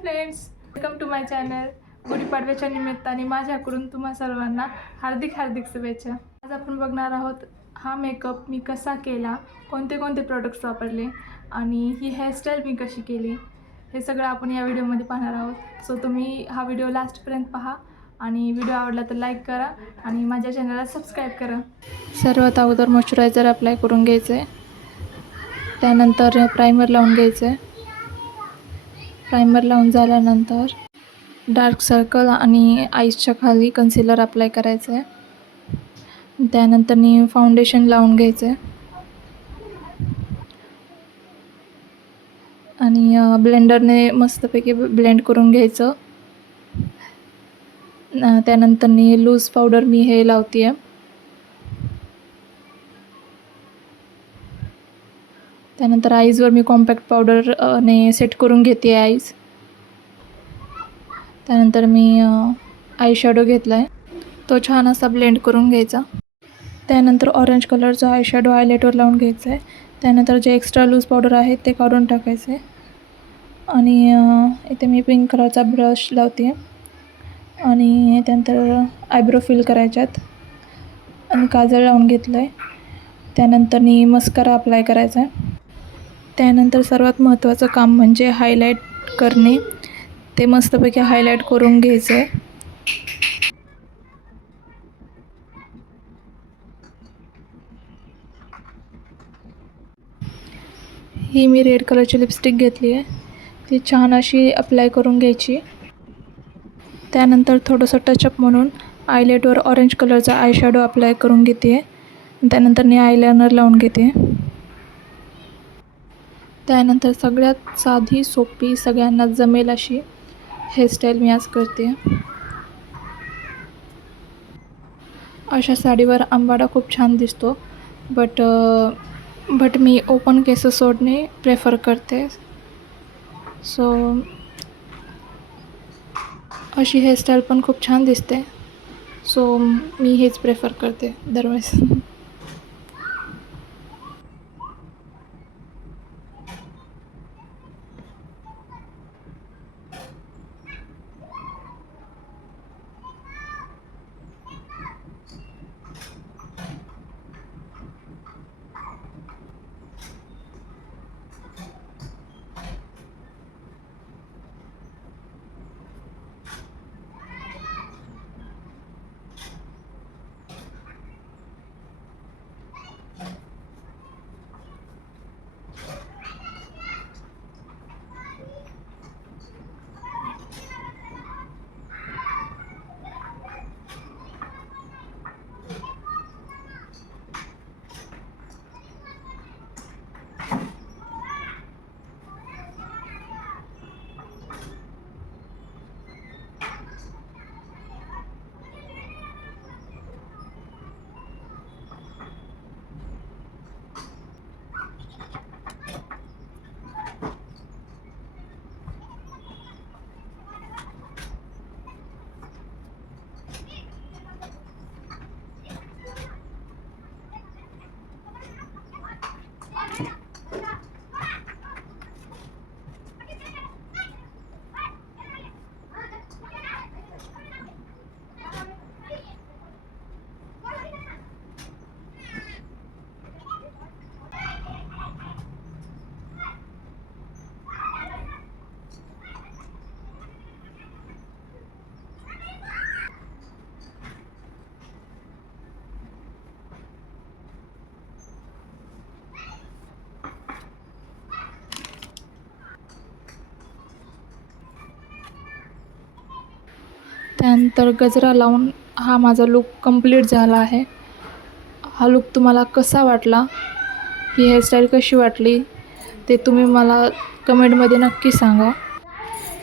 Friends welcome to my channel गुढीपाडव्याच्या निमित्ताने माझ्याकडून तुम्हा सर्वांना हार्दिक हार्दिक शुभेच्छा. आज आपण बघणार आहोत हा मेकअप मी कसा केला कोणते कोणते प्रोडक्ट्स वापरले आणि ही हेअरस्टाईल मी कशी केली हे सगळं आपण या व्हिडिओमध्ये पाहणार आहोत. सो तुम्ही हा व्हिडिओ लास्टपर्यंत पहा आणि व्हिडिओ आवडला तर लाईक करा आणि माझ्या चॅनलला सबस्क्राईब करा. सर्वात अगोदर मॉइश्चरायझर अप्लाय करून घ्यायचं आहे त्यानंतर प्रायमर लावून घ्यायचं आहे प्रायमर लावून झाल्यानंतर डार्क सर्कल आणि आईसच्या खाली कन्सिलर अप्लाय करायचं. आहे त्यानंतर मी फाउंडेशन लावून घ्यायचं. आहे आणि ब्लेंडरने मस्तपैकी ब्लेंड करून घ्यायचं. त्यानंतरनी त्यानंतर मी लूज पावडर मी हे लावते आहे त्यानंतर आईजवर मी कॉम्पॅक्ट पावडर सेट करून घेते आईज. त्यानंतर मी आय शॅडो घेतला आहे तो छान असा ब्लेंड करून घ्यायचा. त्यानंतर ऑरेंज कलरचा आय शॅडो आयलेटवर लावून घ्यायचा आहे त्यानंतर जे एक्स्ट्रा लूज पावडर आहे ते काढून टाकायचं आहे आणि इथे मी पिंक कलरचा ब्रश लावते आणि त्यानंतर आयब्रो फिल करायच्यात. आणि काजळ लावून घेतलं आहे त्यानंतर मी मस्कारा अप्लाय करायचा आहे त्यानंतर सर्वात महत्त्वाचं काम म्हणजे हायलाईट करणे. ते मस्तपैकी हायलाईट करून घ्यायचं आहे ही मी रेड कलरची लिपस्टिक घेतली आहे. ती छान अशी अप्लाय करून घ्यायची. त्यानंतर थोडंसं टचअप म्हणून आयलाईटवर ऑरेंज कलरचा आय शॅडो अप्लाय करून घेते. आहे त्यानंतर मी आयलायनर लावून घेते. त्यानंतर सगळ्यात साधी सोपी सगळ्यांना जमेल अशी हेअरस्टाईल मी आज करते. अशा साडीवर आंबाडा खूप छान दिसतो बट बट मी ओपन केसेस सोडणे प्रेफर करते. सो अशी हेअरस्टाईल पण खूप छान दिसते. सो मी हेच प्रेफर करते दरवेळेस. त्यानंतर गजरा लावून हा माझा लूक कंप्लीट झाला आहे. हा लूक तुम्हाला कसा वाटला? ही हेअरस्टाईल कशी वाटली? ते तुम्ही मला कमेंटमध्ये नक्की सांगा.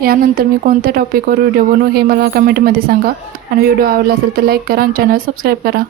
यानंतर मी कोणत्या टॉपिकवर व्हिडिओ बनवू हे मला कमेंटमध्ये सांगा. आणि व्हिडिओ आवडला असेल तर लाईक करा आणि चॅनल सबस्क्राईब करा.